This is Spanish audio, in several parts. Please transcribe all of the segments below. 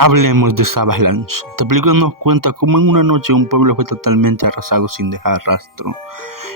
Hablemos de Savalanche. Esta película nos cuenta cómo en una noche un pueblo fue totalmente arrasado sin dejar rastro.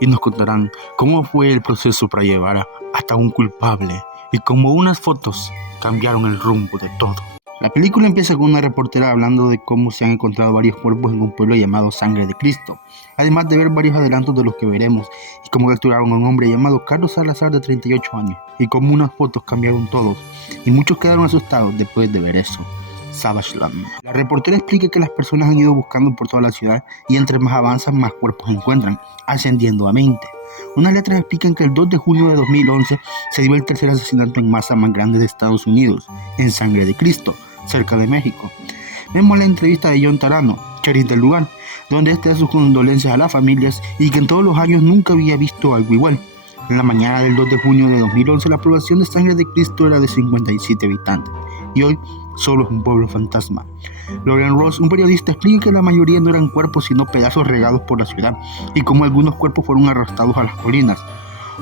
Y nos contarán cómo fue el proceso para llevar hasta un culpable y cómo unas fotos cambiaron el rumbo de todo. La película empieza con una reportera hablando de cómo se han encontrado varios cuerpos en un pueblo llamado Sangre de Cristo, además de ver varios adelantos de los que veremos, y cómo capturaron a un hombre llamado Carlos Salazar de 38 años, y cómo unas fotos cambiaron todos, y muchos quedaron asustados después de ver eso. Savageland. La reportera explica que las personas han ido buscando por toda la ciudad y entre más avanzan más cuerpos encuentran, ascendiendo a 20. Unas letras explican que el 2 de junio de 2011 se dio el tercer asesinato en masa más grande de Estados Unidos, en Sangre de Cristo, cerca de México. Vemos la entrevista de John Tarano, sheriff del lugar, donde este da sus condolencias a las familias y que en todos los años nunca había visto algo igual. En la mañana del 2 de junio de 2011 la población de Sangre de Cristo era de 57 habitantes y hoy solo es un pueblo fantasma. Logan Ross, un periodista, explica que la mayoría no eran cuerpos sino pedazos regados por la ciudad y cómo algunos cuerpos fueron arrastrados a las colinas.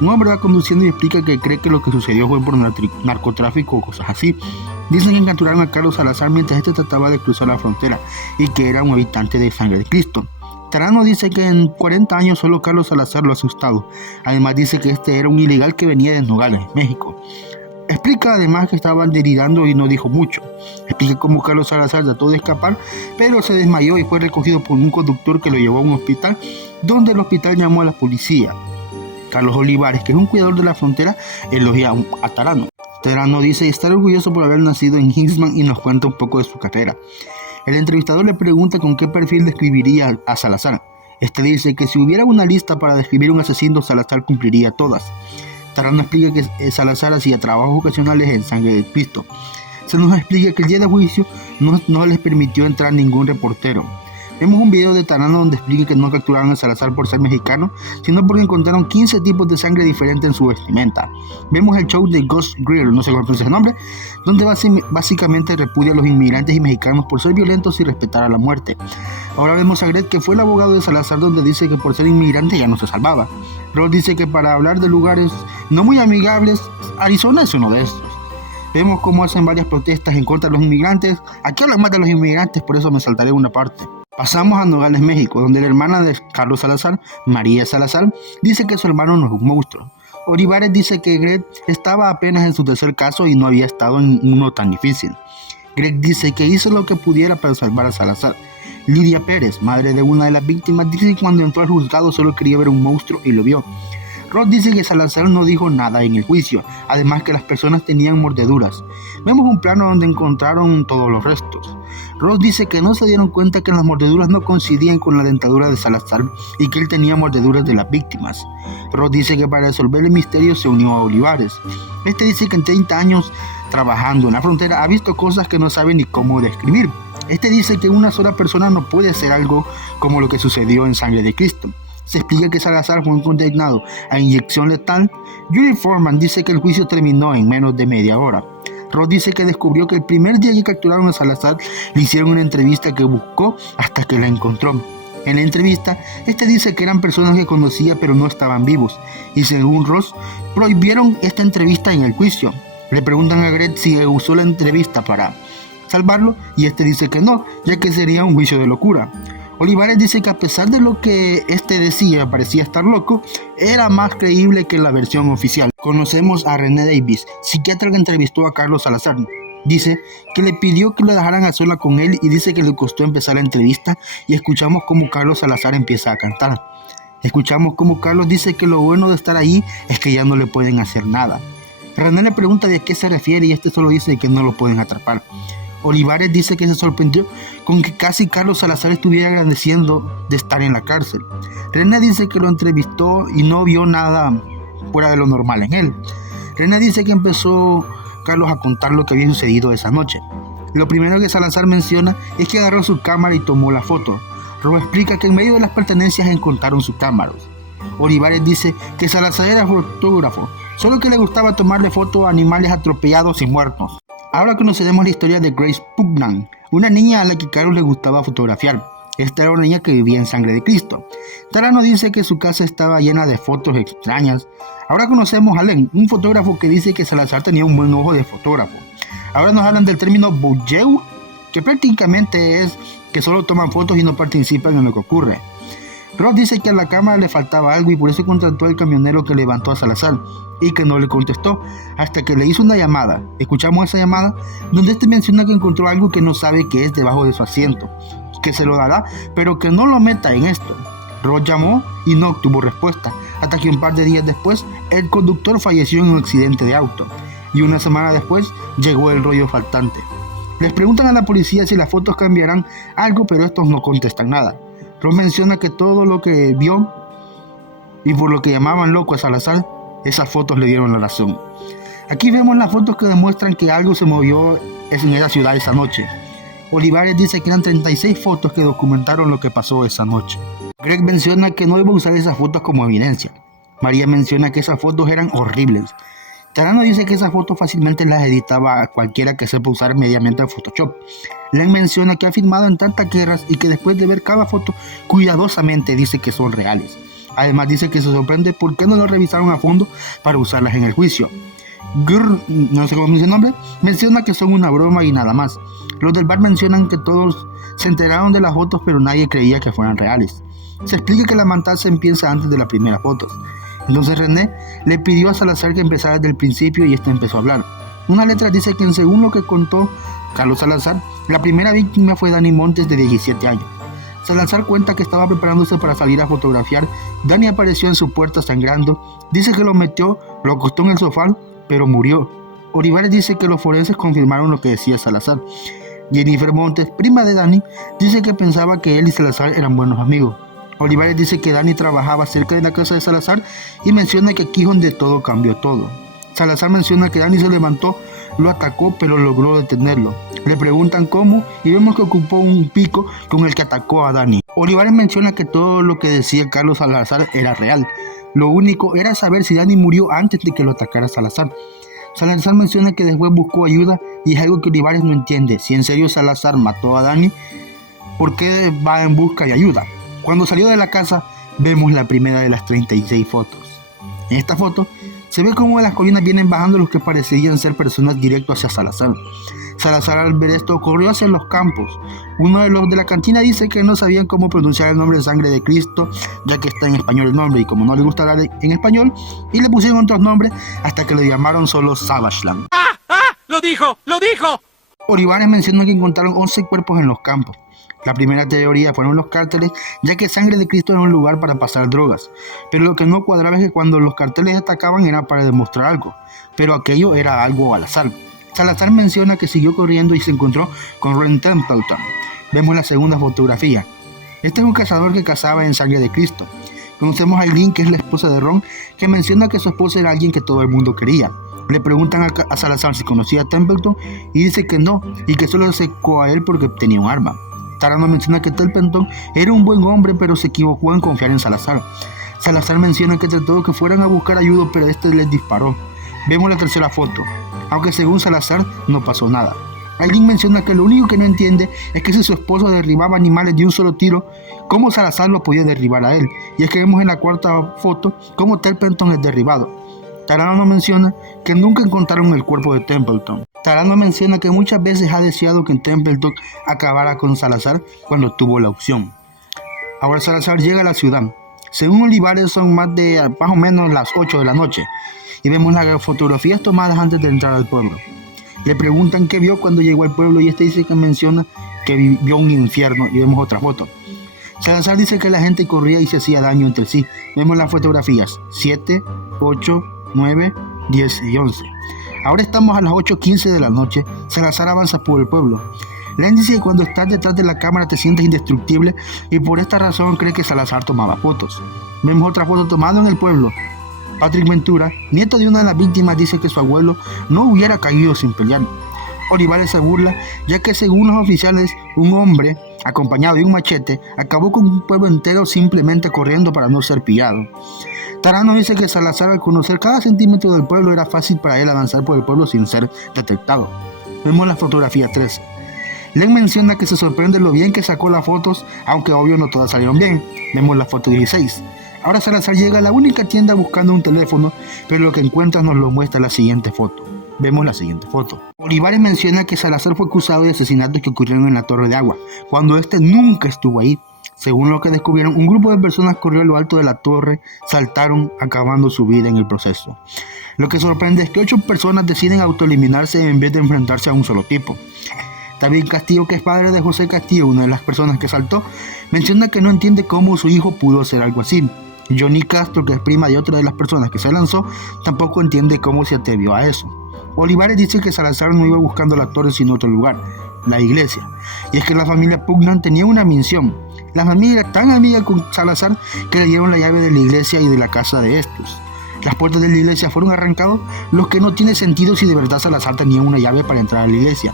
Un hombre va conduciendo y explica que cree que lo que sucedió fue por narcotráfico o cosas así. Dicen que capturaron a Carlos Salazar mientras este trataba de cruzar la frontera y que era un habitante de Sangre de Cristo. Tarano dice que en 40 años solo Carlos Salazar lo ha asustado. Además dice que este era un ilegal que venía de Nogales, México. Explica además que estaban delirando y no dijo mucho. Explica cómo Carlos Salazar trató de escapar, pero se desmayó y fue recogido por un conductor que lo llevó a un hospital, donde el hospital llamó a la policía. Carlos Olivares, que es un cuidador de la frontera, elogia a Tarano. Tarano dice estar orgulloso por haber nacido en Hicksman y nos cuenta un poco de su carrera. El entrevistador le pregunta con qué perfil describiría a Salazar. Este dice que si hubiera una lista para describir un asesino, Salazar cumpliría todas. Tarano explica que Salazar hacía trabajos ocasionales en Sangre de Cristo. Se nos explica que el día de juicio no les permitió entrar ningún reportero. Vemos un video de Tarano donde explica que no capturaron a Salazar por ser mexicano, sino porque encontraron 15 tipos de sangre diferentes en su vestimenta. Vemos el show de Ghost Grill, no sé cómo pronuncia el nombre, donde básicamente repudia a los inmigrantes y mexicanos por ser violentos y respetar a la muerte. Ahora vemos a Greg, que fue el abogado de Salazar, donde dice que por ser inmigrante ya no se salvaba. Ross dice que para hablar de lugares no muy amigables, Arizona es uno de estos. Vemos cómo hacen varias protestas en contra de los inmigrantes. Aquí hablan más de los inmigrantes, por eso me saltaré una parte. Pasamos a Nogales, México, donde la hermana de Carlos Salazar, María Salazar, dice que su hermano no es un monstruo. Olivares dice que Greg estaba apenas en su tercer caso y no había estado en uno tan difícil. Greg dice que hizo lo que pudiera para salvar a Salazar. Lidia Pérez, madre de una de las víctimas, dice que cuando entró al juzgado solo quería ver un monstruo y lo vio. Ross dice que Salazar no dijo nada en el juicio, además que las personas tenían mordeduras. Vemos un plano donde encontraron todos los restos. Ross dice que no se dieron cuenta que las mordeduras no coincidían con la dentadura de Salazar y que él tenía mordeduras de las víctimas. Ross dice que para resolver el misterio se unió a Olivares. Este dice que en 30 años trabajando en la frontera ha visto cosas que no sabe ni cómo describir. Este dice que una sola persona no puede hacer algo como lo que sucedió en Sangre de Cristo. Se explica que Salazar fue condenado a inyección letal. Judy Foreman dice que el juicio terminó en menos de media hora. Ross dice que descubrió que el primer día que capturaron a Salazar le hicieron una entrevista que buscó hasta que la encontró. En la entrevista, este dice que eran personas que conocía pero no estaban vivos, y según Ross, prohibieron esta entrevista en el juicio. Le preguntan a Greg si usó la entrevista para salvarlo, y este dice que no, ya que sería un juicio de locura. Olivares dice que a pesar de lo que este decía parecía estar loco, era más creíble que la versión oficial. Conocemos a René Davis, psiquiatra que entrevistó a Carlos Salazar. Dice que le pidió que lo dejaran a sola con él y dice que le costó empezar la entrevista, y escuchamos cómo Carlos Salazar empieza a cantar. Escuchamos cómo Carlos dice que lo bueno de estar ahí es que ya no le pueden hacer nada. René le pregunta de qué se refiere y este solo dice que no lo pueden atrapar. Olivares dice que se sorprendió con que casi Carlos Salazar estuviera agradeciendo de estar en la cárcel. René dice que lo entrevistó y no vio nada fuera de lo normal en él. René dice que empezó Carlos a contar lo que había sucedido esa noche. Lo primero que Salazar menciona es que agarró su cámara y tomó la foto. Rob explica que en medio de las pertenencias encontraron sus cámaras. Olivares dice que Salazar era fotógrafo, solo que le gustaba tomarle fotos a animales atropellados y muertos. Ahora conocemos la historia de Grace Pugnan, una niña a la que Carlos le gustaba fotografiar. Esta era una niña que vivía en Sangre de Cristo. Tarano dice que su casa estaba llena de fotos extrañas. Ahora conocemos a Len, un fotógrafo que dice que Salazar tenía un buen ojo de fotógrafo. Ahora nos hablan del término voyeur, que prácticamente es que solo toman fotos y no participan en lo que ocurre. Ross dice que a la cámara le faltaba algo y por eso contrató al camionero que levantó a Salazar y que no le contestó hasta que le hizo una llamada. Escuchamos esa llamada donde este menciona que encontró algo que no sabe que es debajo de su asiento, que se lo dará, pero que no lo meta en esto. Ross llamó y no obtuvo respuesta, hasta que un par de días después el conductor falleció en un accidente de auto y una semana después llegó el rollo faltante. Les preguntan a la policía si las fotos cambiarán algo, pero estos no contestan nada. Ross menciona que todo lo que vio y por lo que llamaban loco a Salazar, esas fotos le dieron la razón. Aquí vemos las fotos que demuestran que algo se movió en esa ciudad esa noche. Olivares dice que eran 36 fotos que documentaron lo que pasó esa noche. Greg menciona que no iba a usar esas fotos como evidencia. María menciona que esas fotos eran horribles. Tarano dice que esas fotos fácilmente las editaba a cualquiera que sepa usar mediamente el Photoshop. Len menciona que ha filmado en tantas guerras y que después de ver cada foto cuidadosamente dice que son reales. Además dice que se sorprende por qué no lo revisaron a fondo para usarlas en el juicio. Grr, no sé cómo dice el nombre, menciona que son una broma y nada más. Los del bar mencionan que todos se enteraron de las fotos pero nadie creía que fueran reales. Se explica que la matanza empieza antes de las primeras fotos. Entonces René le pidió a Salazar que empezara desde el principio y este empezó a hablar. Una letra dice que según lo que contó Carlos Salazar, la primera víctima fue Dani Montes de 17 años. Salazar cuenta que estaba preparándose para salir a fotografiar. Dani apareció en su puerta sangrando. Dice que lo metió, lo acostó en el sofá, pero murió. Olivares dice que los forenses confirmaron lo que decía Salazar. Jennifer Montes, prima de Dani, dice que pensaba que él y Salazar eran buenos amigos. Olivares dice que Dani trabajaba cerca de la casa de Salazar y menciona que aquí donde todo cambió todo. Salazar menciona que Dani se levantó, lo atacó pero logró detenerlo. Le preguntan cómo y vemos que ocupó un pico con el que atacó a Dani. Olivares menciona que todo lo que decía Carlos Salazar era real. Lo único era saber si Dani murió antes de que lo atacara Salazar. Salazar menciona que después buscó ayuda y es algo que Olivares no entiende. Si en serio Salazar mató a Dani, ¿por qué va en busca de ayuda? Cuando salió de la casa, vemos la primera de las 36 fotos. En esta foto, se ve cómo de las colinas vienen bajando los que parecerían ser personas directo hacia Salazar. Salazar al ver esto corrió hacia los campos. Uno de los de la cantina dice que no sabían cómo pronunciar el nombre de Sangre de Cristo, ya que está en español el nombre y como no le gusta hablar en español, y le pusieron otros nombres hasta que le llamaron solo Savageland. ¡Ah! ¡Ah! ¡Lo dijo! ¡Lo dijo! Olivares menciona que encontraron 11 cuerpos en los campos. La primera teoría fueron los cárteles, ya que Sangre de Cristo era un lugar para pasar drogas. Pero lo que no cuadraba es que cuando los carteles atacaban era para demostrar algo, pero aquello era algo al azar. Salazar menciona que siguió corriendo y se encontró con Ren Templeton. Vemos la segunda fotografía. Este es un cazador que cazaba en Sangre de Cristo. Conocemos a Eileen, que es la esposa de Ron, que menciona que su esposa era alguien que todo el mundo quería. Le preguntan a Salazar si conocía a Templeton y dice que no, y que solo se acercó a él porque tenía un arma. Tarano menciona que Templeton era un buen hombre, pero se equivocó en confiar en Salazar. Salazar menciona que trató que fueran a buscar ayuda, pero este les disparó. Vemos la tercera foto, aunque según Salazar no pasó nada. Alguien menciona que lo único que no entiende es que si su esposo derribaba animales de un solo tiro, ¿cómo Salazar lo podía derribar a él? Y es que vemos en la cuarta foto cómo Templeton es derribado. Tarano menciona que nunca encontraron el cuerpo de Templeton. Tarano menciona que muchas veces ha deseado que Templeton acabara con Salazar cuando tuvo la opción. Ahora Salazar llega a la ciudad. Según Olivares son más o menos las 8 de la noche y vemos las fotografías tomadas antes de entrar al pueblo. Le preguntan qué vio cuando llegó al pueblo y este dice que menciona que vio un infierno y vemos otra foto. Salazar dice que la gente corría y se hacía daño entre sí. Vemos las fotografías 7, 8, 9, 10 y 11. Ahora estamos a las 8:15 de la noche. Salazar avanza por el pueblo. Len dice que cuando estás detrás de la cámara te sientes indestructible y por esta razón cree que Salazar tomaba fotos. Vemos otra foto tomada en el pueblo. Patrick Ventura, nieto de una de las víctimas, dice que su abuelo no hubiera caído sin pelear. Olivares se burla, ya que según los oficiales, un hombre, acompañado de un machete, acabó con un pueblo entero simplemente corriendo para no ser pillado. Tarano dice que Salazar, al conocer cada centímetro del pueblo, era fácil para él avanzar por el pueblo sin ser detectado. Vemos la fotografía 13. Len menciona que se sorprende lo bien que sacó las fotos, aunque obvio no todas salieron bien. Vemos la foto 16. Ahora Salazar llega a la única tienda buscando un teléfono, pero lo que encuentra nos lo muestra la siguiente foto. Vemos la siguiente foto. Olivares menciona que Salazar fue acusado de asesinatos que ocurrieron en la Torre de Agua, cuando este nunca estuvo ahí. Según lo que descubrieron, un grupo de personas corrió a lo alto de la torre, saltaron, acabando su vida en el proceso. Lo que sorprende es que 8 personas deciden autoeliminarse en vez de enfrentarse a un solo tipo. David Castillo, que es padre de José Castillo, una de las personas que saltó, menciona que no entiende cómo su hijo pudo hacer algo así. Johnny Castro, que es prima de otra de las personas que se lanzó, tampoco entiende cómo se atrevió a eso. Olivares dice que Salazar no iba buscando la torre sino otro lugar, la iglesia. Y es que la familia Pugnan tenía una misión. La familia era tan amiga con Salazar que le dieron la llave de la iglesia y de la casa de estos. Las puertas de la iglesia fueron arrancadas, lo que no tiene sentido si de verdad Salazar tenía una llave para entrar a la iglesia.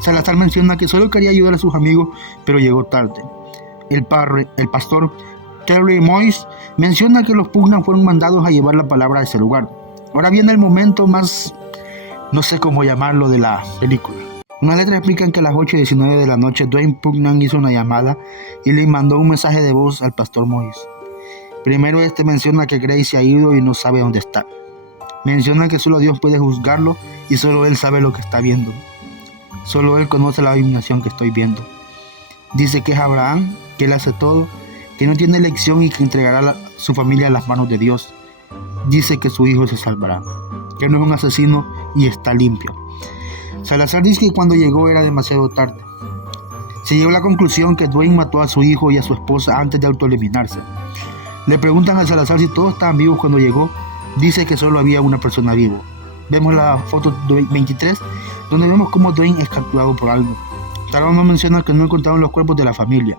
Salazar menciona que solo quería ayudar a sus amigos, pero llegó tarde. El pastor Terry Moyes menciona que los Pugnan fueron mandados a llevar la palabra a ese lugar. Ahora viene el momento más, no sé cómo llamarlo, de la película. Una letra explica que a las 8:19 de la noche Dwayne Pugnan hizo una llamada y le mandó un mensaje de voz al pastor Moyes. Primero menciona que Grace se ha ido y no sabe dónde está. Menciona que solo Dios puede juzgarlo y solo Él sabe lo que está viendo. Solo Él conoce la abominación que estoy viendo. Dice que es Abraham, que Él hace todo, que no tiene elección y que entregará su familia a las manos de Dios. Dice que su hijo se salvará, que no es un asesino y está limpio. Salazar dice que cuando llegó era demasiado tarde. Se llegó a la conclusión que Dwayne mató a su hijo y a su esposa antes de autoeliminarse. Le preguntan a Salazar si todos estaban vivos cuando llegó. Dice que solo había una persona vivo. Vemos la foto 23, donde vemos cómo Dwayne es capturado por algo. Tarano menciona que no encontraron los cuerpos de la familia.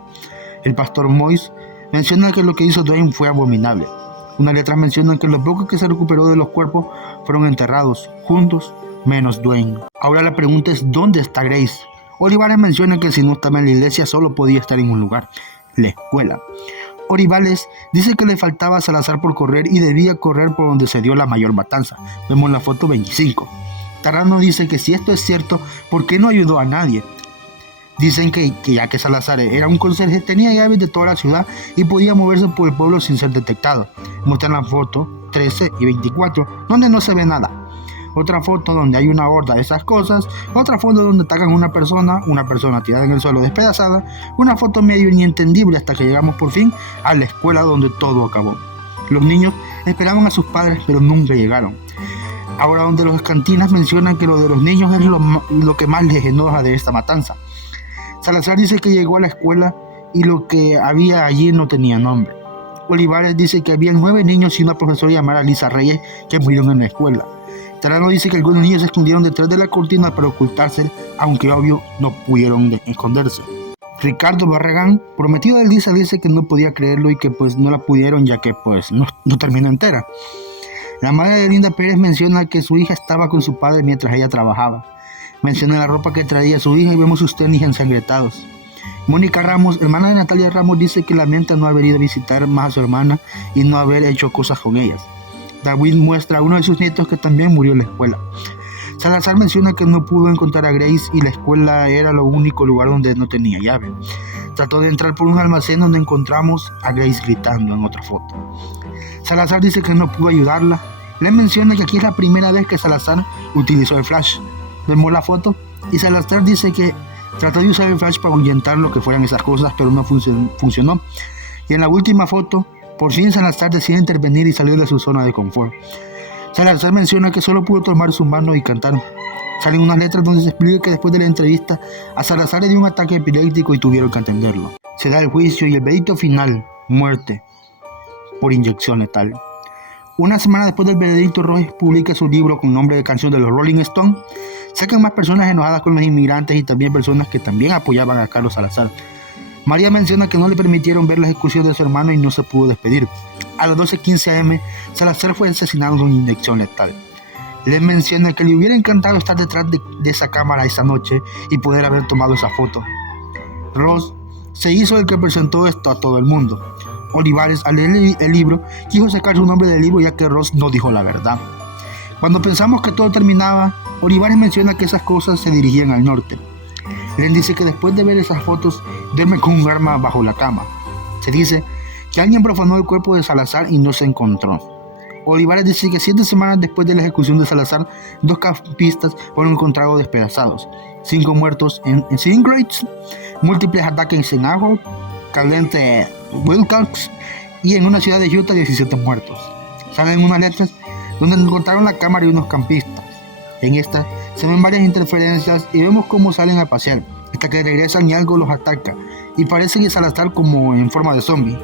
El pastor Moyes menciona que lo que hizo Dwayne fue abominable. Unas letras mencionan que los pocos que se recuperó de los cuerpos fueron enterrados juntos, menos Dwayne. Ahora la pregunta es, ¿dónde está Grace? Olivares menciona que si no estaba en la iglesia solo podía estar en un lugar, la escuela. Olivares dice que le faltaba a Salazar por correr y debía correr por donde se dio la mayor matanza. Vemos la foto 25. Tarano dice que si esto es cierto, ¿por qué no ayudó a nadie? Dicen que ya que Salazar era un conserje, tenía llaves de toda la ciudad y podía moverse por el pueblo sin ser detectado. Muestran la foto 13 y 24, donde no se ve nada. Otra foto donde hay una horda de esas cosas, otra foto donde atacan a una persona tirada en el suelo despedazada, una foto medio inentendible hasta que llegamos por fin a la escuela donde todo acabó. Los niños esperaban a sus padres pero nunca llegaron. Ahora donde los cantinas mencionan que lo de los niños es lo que más les enoja de esta matanza. Salazar dice que llegó a la escuela y lo que había allí no tenía nombre. Olivares dice que había 9 niños y una profesora llamada Lisa Reyes que murieron en la escuela. Tarano dice que algunos niños se escondieron detrás de la cortina para ocultarse, aunque obvio no pudieron esconderse. Ricardo Barragán, prometido de Lisa, dice que no podía creerlo y que pues no la pudieron ya que pues no terminó entera. La madre de Linda Pérez menciona que su hija estaba con su padre mientras ella trabajaba. Menciona la ropa que traía su hija y vemos sus tenis ensangrentados. Mónica Ramos, hermana de Natalia Ramos, dice que lamenta no haber ido a visitar más a su hermana y no haber hecho cosas con ellas. David muestra a uno de sus nietos que también murió en la escuela. Salazar menciona que no pudo encontrar a Grace y la escuela era el único lugar donde no tenía llave. Trató de entrar por un almacén donde encontramos a Grace gritando en otra foto. Salazar dice que no pudo ayudarla. Le menciona que aquí es la primera vez que Salazar utilizó el flash. Vemos la foto y Salazar dice que trató de usar el flash para ahuyentar lo que fueran esas cosas, pero no funcionó. Y en la última foto, por fin Salazar decide intervenir y salir de su zona de confort. Salazar menciona que solo pudo tomar su mano y cantar. Salen unas letras donde se explica que después de la entrevista a Salazar le dio un ataque epiléptico y tuvieron que atenderlo. Se da el juicio y el veredicto final, muerte por inyección letal. Una semana después del veredicto, Rogers publica su libro con nombre de canción de los Rolling Stones. Sacan más personas enojadas con los inmigrantes y también personas que también apoyaban a Carlos Salazar. María menciona que no le permitieron ver la ejecución de su hermano y no se pudo despedir. A las 12:15 am, Salazar fue asesinado con inyección letal. Le menciona que le hubiera encantado estar detrás de esa cámara esa noche y poder haber tomado esa foto. Ross se hizo el que presentó esto a todo el mundo. Olivares, al leer el libro, quiso sacar su nombre del libro ya que Ross no dijo la verdad. Cuando pensamos que todo terminaba, Olivares menciona que esas cosas se dirigían al norte. Len dice que después de ver esas fotos, duerme con un arma bajo la cama. Se dice que alguien profanó el cuerpo de Salazar y no se encontró. Olivares dice que 7 semanas después de la ejecución de Salazar, 2 campistas fueron encontrados despedazados, 5 muertos en Singrates, múltiples ataques en Ajo, Caliente, Wilcox y en una ciudad de Utah 17 muertos. Salen unas letras donde encontraron la cámara y unos campistas. En esta se ven varias interferencias y vemos cómo salen a pasear, hasta que regresan y algo los ataca, y parece que Salazar como en forma de zombie,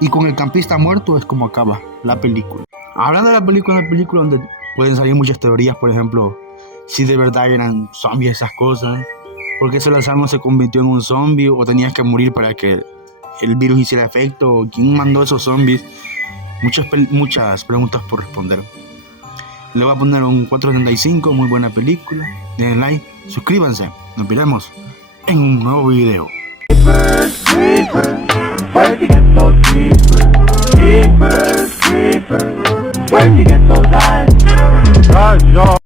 y con el campista muerto es como acaba la película. Hablando de la película, una película donde pueden salir muchas teorías, por ejemplo, si de verdad eran zombies esas cosas, por qué Salazar no se convirtió en un zombie, o tenías que morir para que el virus hiciera efecto, o quién mandó esos zombies. Muchas preguntas por responder. Le voy a poner un 4.75, muy buena película. Denle like, suscríbanse. Nos veremos en un nuevo video. Where'd you get those creepers? Creepers, creepers. Where'd you get those eyes?